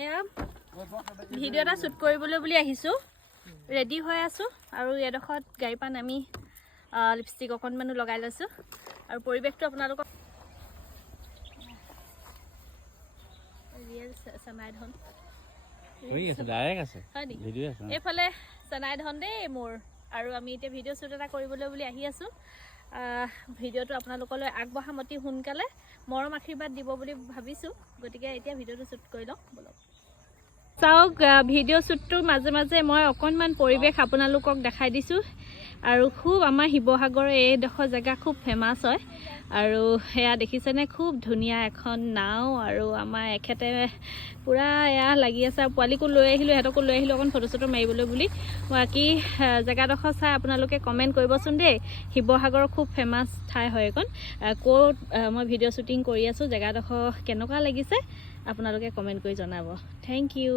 এয়া ভিডিঅ' এটা শ্বুট কৰিবলৈ বুলি আহিছোঁ ৰেডি হৈ আছোঁ আৰু এডোখৰত গাড়ী পৰা নামি লিপষ্টিক অকণমানো লগাই লৈছোঁ আৰু পৰিৱেশটো আপোনালোকক চেনাইধন এইফালে চেনাইধন দেই মোৰ আৰু আমি এতিয়া ভিডিঅ' শ্বুট এটা কৰিবলৈ বুলি আহি আছোঁ ভিডিঅ'টো আপোনালোকলৈ আগবঢ়াম অতি সোনকালে মৰম আশীৰ্বাদ দিব বুলি ভাবিছোঁ গতিকে এতিয়া ভিডিঅ'টো শ্বুট কৰি লওঁ বলক চাওক ভিডিঅ' শ্বুটটোৰ মাজে মাজে মই অকণমান পৰিৱেশ আপোনালোকক দেখাই দিছোঁ আৰু খুব আমাৰ শিৱসাগৰৰ এইডোখৰ জেগা খুব ফেমাছ হয় আৰু এয়া দেখিছেনে খুব ধুনীয়া এখন নাও আৰু আমাৰ এখেতে পূৰা এয়া লাগি আছে আৰু পোৱালীকো লৈ আহিলোঁ সিহঁতকো লৈ আহিলোঁ অকণ ফটো চটো মাৰিবলৈ বুলি বাকী জেগাডোখৰ চাই আপোনালোকে কমেণ্ট কৰিবচোন দেই শিৱসাগৰৰ খুব ফেমাছ ঠাই হয় এইখন ক'ত মই ভিডিঅ' শ্বুটিং কৰি আছোঁ জেগাডোখৰ কেনেকুৱা লাগিছে আপোনালোকে কমেণ্ট কৰি জনাব থেংক ইউ